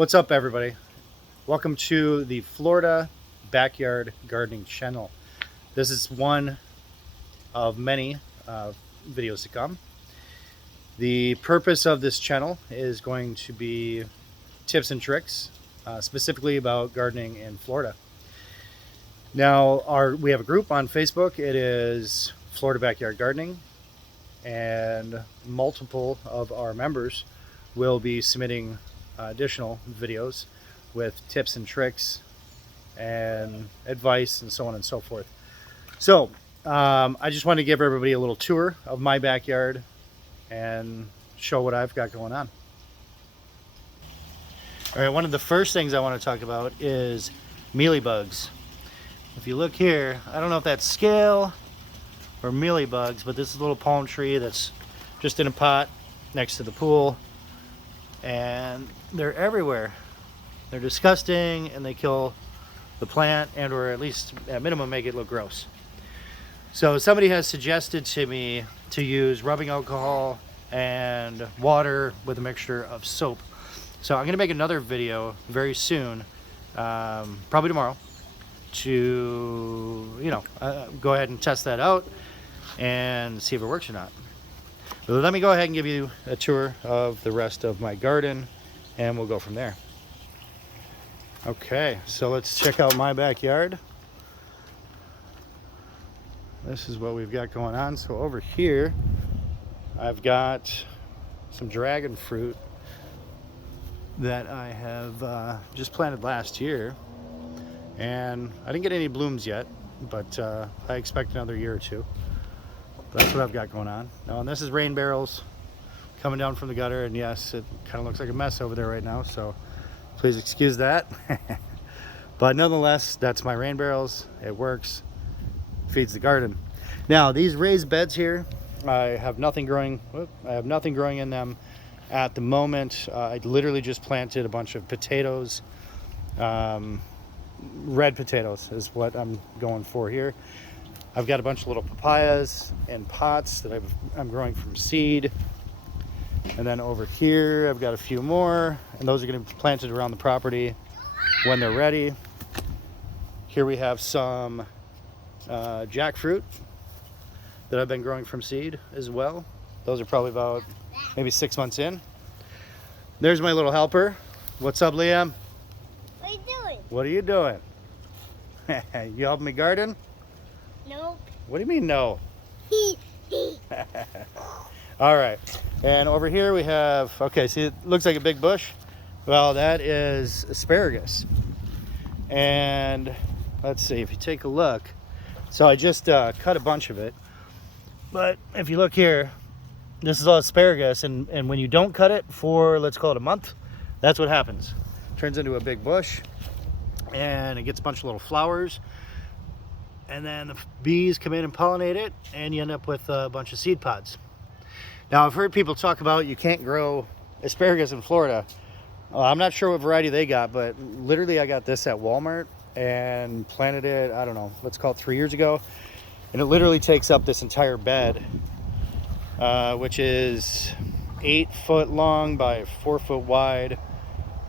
What's up, everybody? Welcome to the Florida Backyard Gardening Channel. This is one of many videos to come. The purpose of this channel is going to be tips and tricks, specifically about gardening in Florida. Now, we have a group on Facebook. It is Florida Backyard Gardening, and multiple of our members will be submitting additional videos with tips and tricks and advice and so on and so forth. So I just want to give everybody a little tour of my backyard and show what I've got going on. All right, one of the first things I want to talk about is mealybugs. If you look here, I don't know if that's scale or mealybugs, but this is a little palm tree that's just in a pot next to the pool, and they're everywhere. They're disgusting, and they kill the plant, and or at least at minimum make it look gross. So somebody has suggested to me to use rubbing alcohol and water with a mixture of soap. So I'm going to make another video very soon, probably tomorrow, to go ahead and test that out and see if it works or not. But let me go ahead and give you a tour of the rest of my garden, and we'll go from there. Okay, so let's check out my backyard. This is what we've got going on. So over here, I've got some dragon fruit that I have just planted last year, and I didn't get any blooms yet, but I expect another year or two. That's what I've got going on. Now, and this is rain barrels coming down from the gutter, and yes, it kind of looks like a mess over there right now, so please excuse that. But nonetheless, that's my rain barrels. It works, feeds the garden. Now, these raised beds here, I have nothing growing in them at the moment. I literally just planted a bunch of potatoes. Red potatoes is what I'm going for here. I've got a bunch of little papayas in pots that I'm growing from seed. And then over here, I've got a few more, and those are going to be planted around the property when they're ready. Here we have some jackfruit that I've been growing from seed as well. Those are probably about maybe 6 months in. There's my little helper. What's up, Liam? What are you doing? What are you doing? You helping me garden? No. What do you mean no? All right, and over here we have, okay, see, it looks like a big bush. Well, that is asparagus. And let's see, if you take a look, so I just cut a bunch of it, but if you look here, this is all asparagus, and when you don't cut it for, let's call it a month, that's what happens. It turns into a big bush, and it gets a bunch of little flowers, and then the bees come in and pollinate it, and you end up with a bunch of seed pods. Now, I've heard people talk about you can't grow asparagus in Florida. I'm not sure what variety they got, but literally I got this at Walmart and planted it, I don't know, let's call it 3 years ago. And it literally takes up this entire bed, which is 8 foot long by 4 foot wide.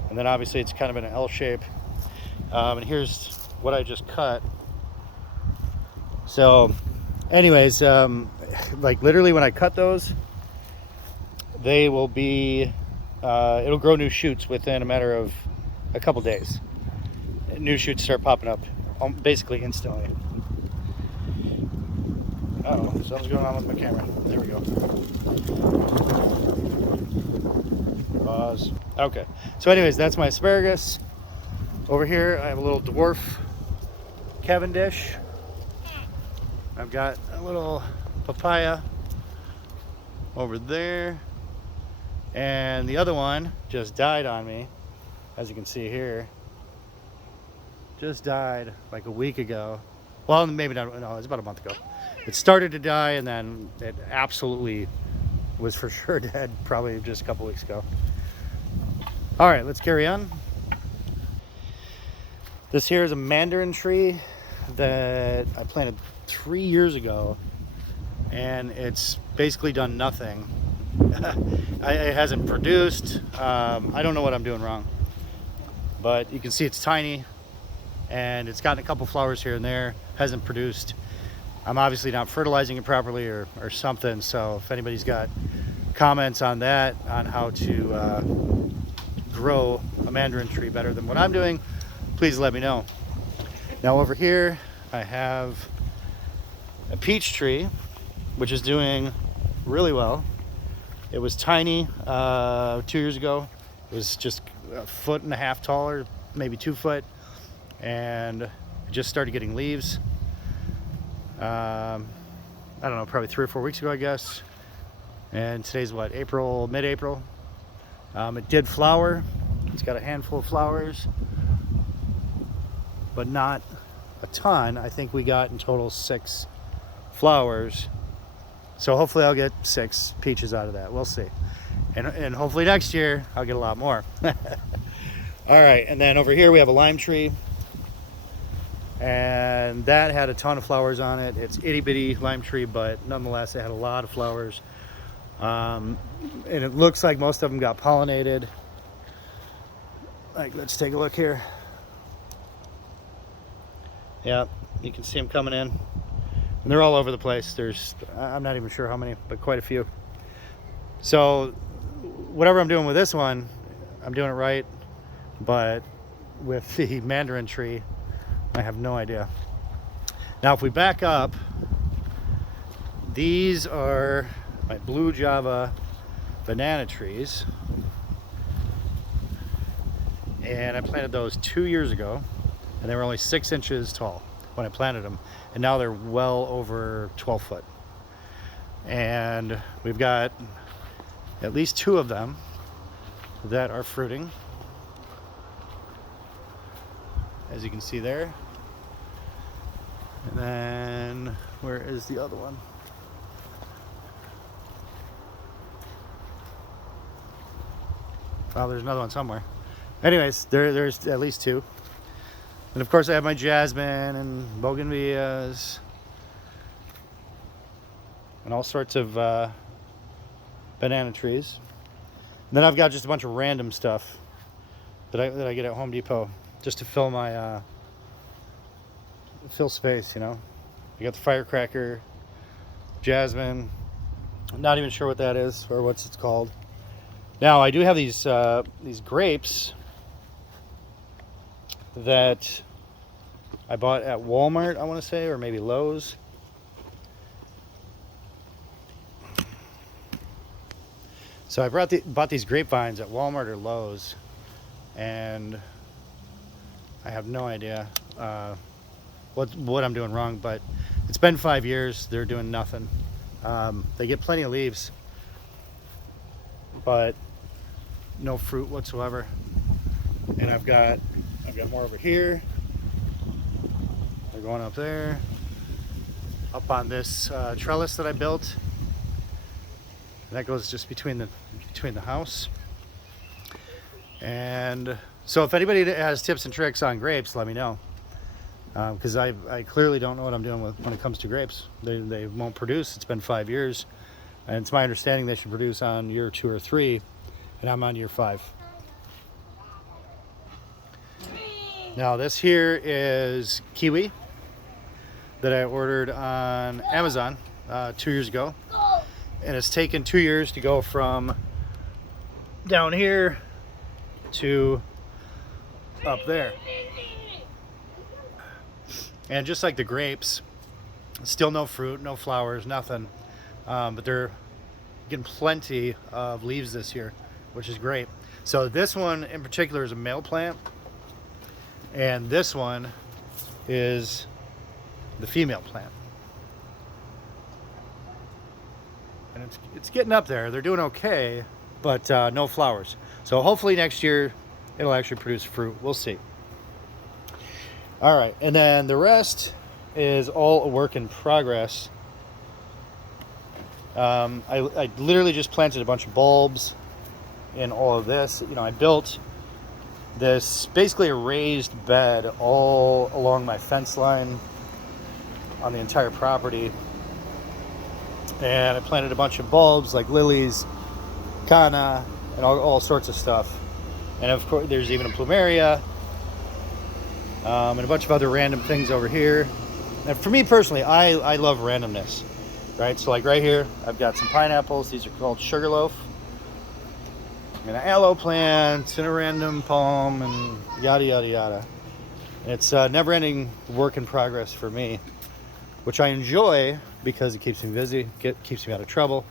And then obviously it's kind of in an L shape. And here's what I just cut. So anyways, like literally when I cut those, they will be, it'll grow new shoots within a matter of a couple days. New shoots start popping up basically instantly. Uh-oh, something's going on with my camera. There we go. Pause. Okay, so anyways, that's my asparagus. Over here, I have a little dwarf Cavendish. I've got a little papaya over there, and the other one just died on me, as you can see here. Just died like a week ago. Well, maybe not, no, it's about a month ago. It started to die, and then it absolutely was for sure dead probably just a couple weeks ago. All right, let's carry on. This here is a mandarin tree that I planted 3 years ago, and it's basically done nothing. It hasn't produced. I don't know what I'm doing wrong. but you can see it's tiny, and it's gotten a couple flowers here and there. Hasn't produced. I'm obviously not fertilizing it properly or something, so if anybody's got comments on that, on how to grow a mandarin tree better than what I'm doing, please let me know. Now over here I have a peach tree, which is doing really well. It was tiny 2 years ago. It was just 1.5 feet taller, maybe 2 foot, and it just started getting leaves. I don't know, probably 3 or 4 weeks ago, I guess. And today's what, April, mid-April. It did flower. It's got a handful of flowers, but not a ton. I think we got in total 6 flowers. So hopefully I'll get 6 peaches out of that. We'll see. And hopefully next year I'll get a lot more. All right, and then over here we have a lime tree. And that had a ton of flowers on it. It's itty bitty lime tree, but nonetheless it had a lot of flowers. And it looks like most of them got pollinated. Like, let's take a look here. Yeah, you can see them coming in. And they're all over the place. There's, I'm not even sure how many, but quite a few. So whatever I'm doing with this one, I'm doing it right. But with the mandarin tree, I have no idea. Now, if we back up, these are my blue Java banana trees. And I planted those 2 years ago, and they were only 6 inches tall when I planted them. And now they're well over 12 foot. And we've got at least 2 of them that are fruiting, as you can see there. And then where is the other one? Oh, there's another one somewhere. Anyways, there's at least 2. And of course I have my jasmine and bougainvilleas and all sorts of banana trees. And then I've got just a bunch of random stuff that I get at Home Depot just to fill my fill space, you know. I got the firecracker, jasmine. I'm not even sure what that is or what's it's called. Now I do have these grapes that I bought at Walmart, I want to say, or maybe Lowe's. So I bought these grapevines at Walmart or Lowe's, and I have no idea what I'm doing wrong, but it's been 5 years. They're doing nothing. They get plenty of leaves, but no fruit whatsoever. And I've got more over here. They're going up there, up on this trellis that I built. And that goes just between the house. And so if anybody has tips and tricks on grapes, let me know. Because I clearly don't know what I'm doing when it comes to grapes. They won't produce. It's been 5 years. And it's my understanding they should produce on year 2 or 3. And I'm on year 5. Now this here is kiwi that I ordered on Amazon 2 years ago. And it's taken 2 years to go from down here to up there. And just like the grapes, still no fruit, no flowers, nothing. But they're getting plenty of leaves this year, which is great. So this one in particular is a male plant. And this one is the female plant. And it's getting up there. They're doing okay, but no flowers. So hopefully next year it'll actually produce fruit. We'll see. All right, and then the rest is all a work in progress. I literally just planted a bunch of bulbs in all of this. You know, I built this basically a raised bed all along my fence line on the entire property. And I planted a bunch of bulbs like lilies, canna, and all sorts of stuff. And of course, there's even a plumeria and a bunch of other random things over here. And for me personally, I love randomness, right? So like right here, I've got some pineapples. These are called sugarloaf. And an aloe plant and a random palm and yada, yada, yada. It's a never-ending work in progress for me, which I enjoy because it keeps me busy, keeps me out of trouble,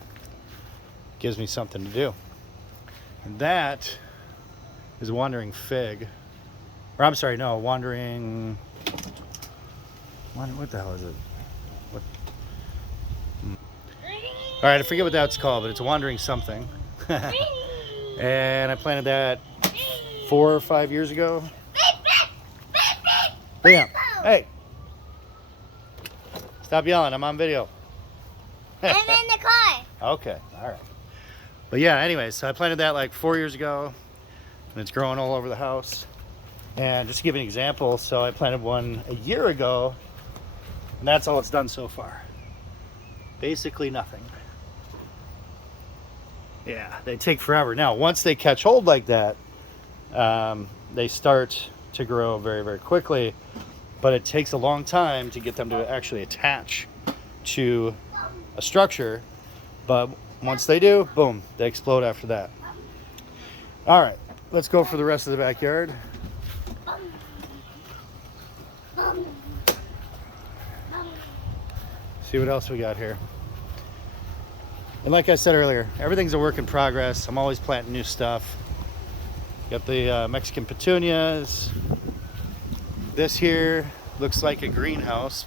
gives me something to do. And that is a wandering fig. Or I'm sorry, no, wandering... What the hell is it? What? All right, I forget what that's called, but it's a wandering something. And I planted that 4 or 5 years ago. Bam! Hey! Stop yelling, I'm on video. I'm in the car. Okay, all right. But yeah, anyways, so I planted that like 4 years ago, and it's growing all over the house. And just to give you an example, so I planted one a year ago, and that's all it's done so far. Basically nothing. Yeah, they take forever. Now, once they catch hold like that, they start to grow very, very quickly, but it takes a long time to get them to actually attach to a structure. But once they do, boom, they explode after that. All right, let's go for the rest of the backyard. See what else we got here. And like I said earlier, everything's a work in progress. I'm always planting new stuff. Got the Mexican petunias. This here looks like a greenhouse,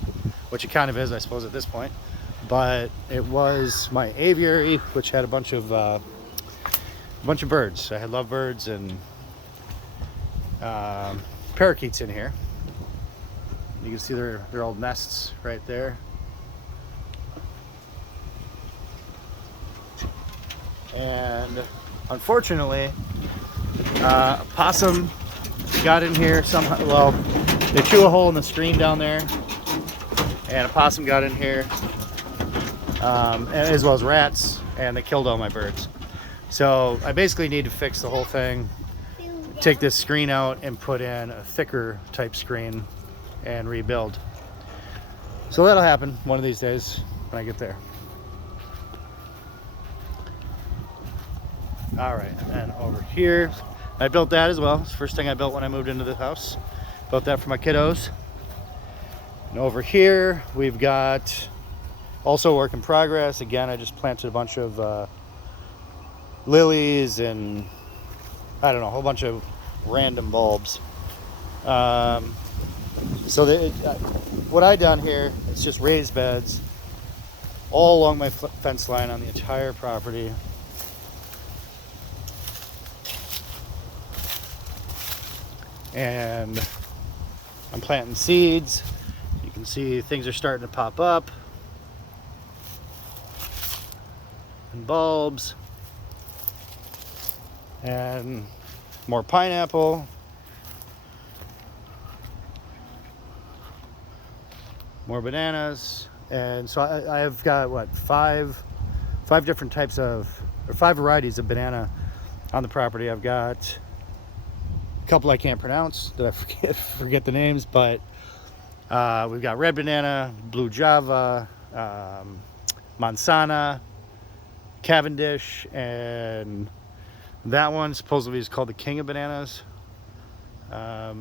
which it kind of is, I suppose, at this point. But it was my aviary, which had a bunch of birds. I had lovebirds and parakeets in here. You can see their old nests right there. And unfortunately, a possum got in here somehow. Well, they chew a hole in the screen down there, and a possum got in here, and as well as rats, and they killed all my birds. So I basically need to fix the whole thing, take this screen out and put in a thicker type screen and rebuild. So that'll happen one of these days when I get there. All right, and then over here, I built that as well. It's the first thing I built when I moved into the house. Built that for my kiddos. And over here, we've got also work in progress. Again, I just planted a bunch of lilies and I don't know, a whole bunch of random bulbs. So what I done here is just raised beds all along my fence line on the entire property. And I'm planting seeds. You can see things are starting to pop up. And bulbs. And more pineapple. More bananas. And so I've got what, five different types of, or 5 varieties of banana on the property. I've got a couple I can't pronounce that I forget the names, but we've got red banana, blue java, manzana, Cavendish, and that one supposedly is called the king of bananas. But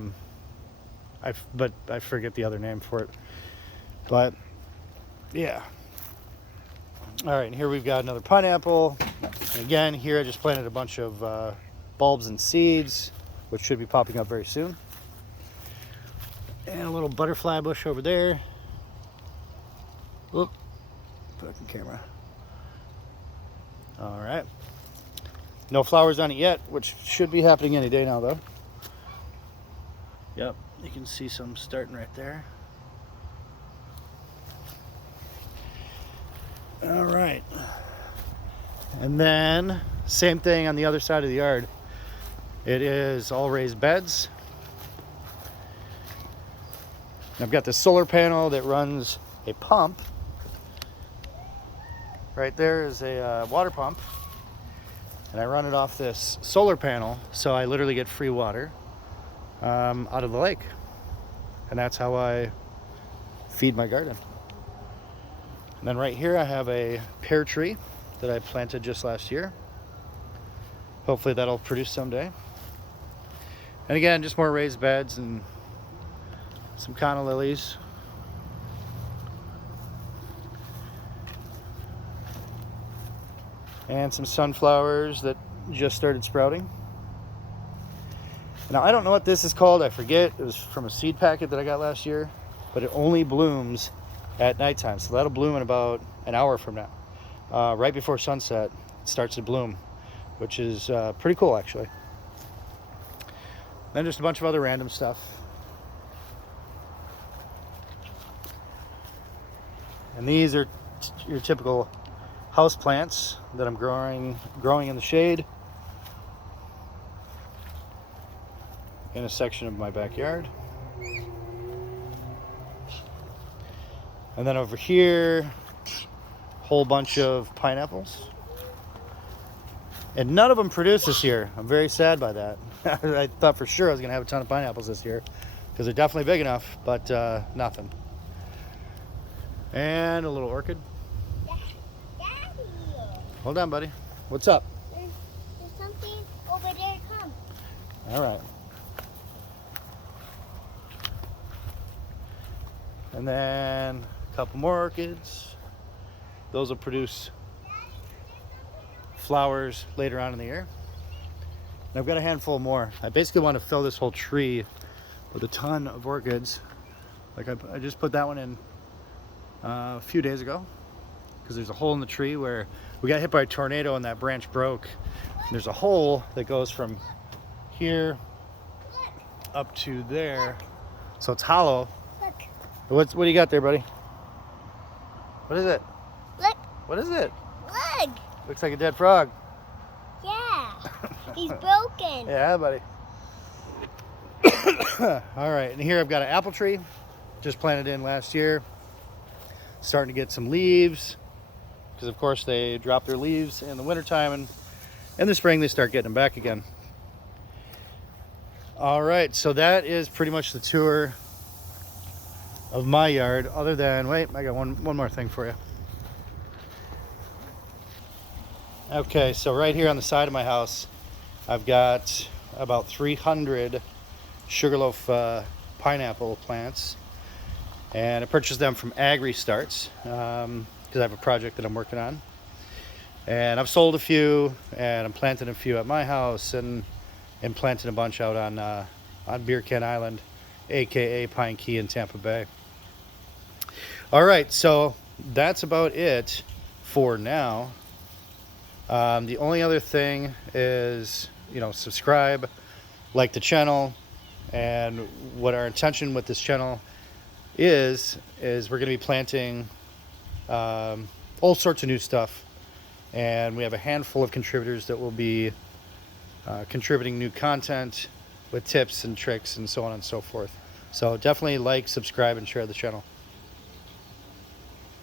I forget the other name for it. But yeah. All right, and here we've got another pineapple. And again, here I just planted a bunch of bulbs and seeds, which should be popping up very soon. And a little butterfly bush over there. Whoop, back in camera. All right. No flowers on it yet, which should be happening any day now, though. Yep, you can see some starting right there. All right. And then, same thing on the other side of the yard. It is all raised beds. I've got the solar panel that runs a pump. Right there is a water pump. And I run it off this solar panel, so I literally get free water out of the lake. And that's how I feed my garden. And then right here I have a pear tree that I planted just last year. Hopefully that'll produce someday. And again, just more raised beds and some canna lilies. And some sunflowers that just started sprouting. Now, I don't know what this is called. I forget. It was from a seed packet that I got last year, but it only blooms at nighttime. So that'll bloom in about an hour from now. Right before sunset, it starts to bloom, which is pretty cool, actually. Then just a bunch of other random stuff. And these are your typical house plants that I'm growing in the shade in a section of my backyard. And then over here, whole bunch of pineapples. And none of them produced this year. I'm very sad by that. I thought for sure I was gonna have a ton of pineapples this year because they're definitely big enough, but nothing. And a little orchid. Daddy. Hold on, buddy. What's up? There's something over there. Come. All right. And then a couple more orchids. Those will produce flowers later on in the year. And I've got a handful more. I basically want to fill this whole tree with a ton of orchids. Like I just put that one in a few days ago because there's a hole in the tree where we got hit by a tornado and that branch broke. And there's a hole that goes from here up to there, so it's hollow. Look. What do you got there, buddy? What is it? Look. What is it? Look. Looks like a dead frog. Yeah. He's broken. Yeah, buddy. All right, and here I've got an apple tree, just planted in last year. Starting to get some leaves, because of course they drop their leaves in the wintertime, and in the spring they start getting them back again. All right, so that is pretty much the tour of my yard, other than, wait, I got one more thing for you. Okay, so right here on the side of my house, I've got about 300 sugarloaf pineapple plants, and I purchased them from Agri Starts because I have a project that I'm working on. And I've sold a few, and I'm planting a few at my house, and planting a bunch out on Beer Can Island, aka Pine Key in Tampa Bay. All right, so that's about it for now. The only other thing is, subscribe, like the channel, and what our intention with this channel is we're going to be planting all sorts of new stuff, and we have a handful of contributors that will be contributing new content with tips and tricks and so on and so forth. So definitely like, subscribe, and share the channel.